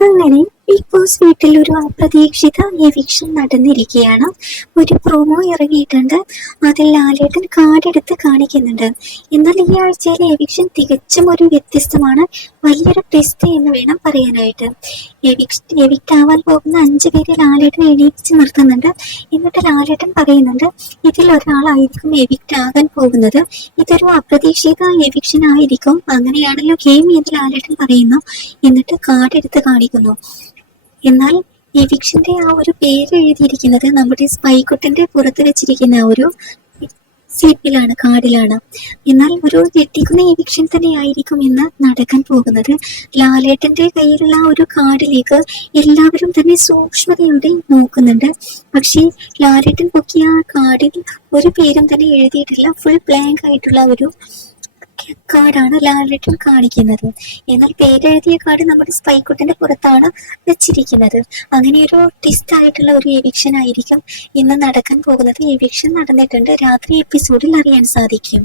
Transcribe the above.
അങ്ങനെ big boss വീട്ടിൽ ഒരു അപ്രതീക്ഷിത എവിക്ഷൻ നടന്നിരിക്കുകയാണ്. ഒരു പ്രൊമോ ഇറങ്ങിയിട്ടുണ്ട്. അതിൽ ലാലേട്ടൻ കാർഡെടുത്ത് കാണിക്കുന്നുണ്ട്. എന്നാൽ ഈ ആഴ്ചയിലെ എവിക്ഷൻ തികച്ചും ഒരു വ്യത്യസ്തമാണ്. വലിയൊരു ടെസ്റ്റ് എന്ന് വേണം പറയാനായിട്ട്. എവിക്റ്റ് ആവാൻ പോകുന്ന 5 പേരെ ലാലേട്ടൻ എണീപ്പിച്ച് നിർത്തുന്നുണ്ട്. എന്നിട്ട് ലാലേട്ടൻ പറയുന്നുണ്ട്, ഇതിൽ ഒരാളായിരിക്കും എവിക്റ്റ് ആകാൻ പോകുന്നത്. ഇതൊരു അപ്രതീക്ഷിത എവിക്ഷൻ ആയിരിക്കും, അങ്ങനെയാണല്ലോ ഗെയിം എന്ന് ലാലേട്ടൻ പറയുന്നു. എന്നിട്ട് കാർഡ് എടുത്ത് കാണിക്കുന്നു. എന്നാൽ എവിക്ഷന്റെ ആ ഒരു പേര് എഴുതിയിരിക്കുന്നത് നമ്മുടെ സ്പൈക്കുട്ടന്റെ പുറത്ത് വെച്ചിരിക്കുന്ന ആ ഒരു സ്ലിപ്പിലാണ്, കാർഡിലാണ്. എന്നാൽ ഒരു ഞെട്ടിക്കുന്ന എവിക്ഷൻ തന്നെ ആയിരിക്കും ഇന്ന് നടക്കാൻ പോകുന്നത്. ലാലേട്ടന്റെ കയ്യിലുള്ള ആ ഒരു കാർഡിലേക്ക് എല്ലാവരും തന്നെ സൂക്ഷ്മതയോടെ നോക്കുന്നുണ്ട്. പക്ഷേ ലാലേട്ടൻ പൊക്കിയ ആ കാർഡിൽ ഒരു പേരും തന്നെ എഴുതിയിട്ടില്ല. ഫുൾ ബ്ലാങ്ക് ആയിട്ടുള്ള ഒരു കാർഡാണ് ലാലേട്ടൻ കാണിക്കുന്നത്. എന്നാൽ പേരെഴുതിയ കാർഡ് നമ്മുടെ സ്പൈക്കുട്ടന്റെ പുറത്താണ് വെച്ചിരിക്കുന്നത്. അങ്ങനെ ഒരു ട്വിസ്റ്റ് ആയിട്ടുള്ള ഒരു എവിക്ഷൻ ആയിരിക്കും ഇന്ന് നടക്കാൻ പോകുന്നത്. എവിക്ഷൻ നടന്നിട്ടുണ്ട്, രാത്രി എപ്പിസോഡിൽ അറിയാൻ സാധിക്കും.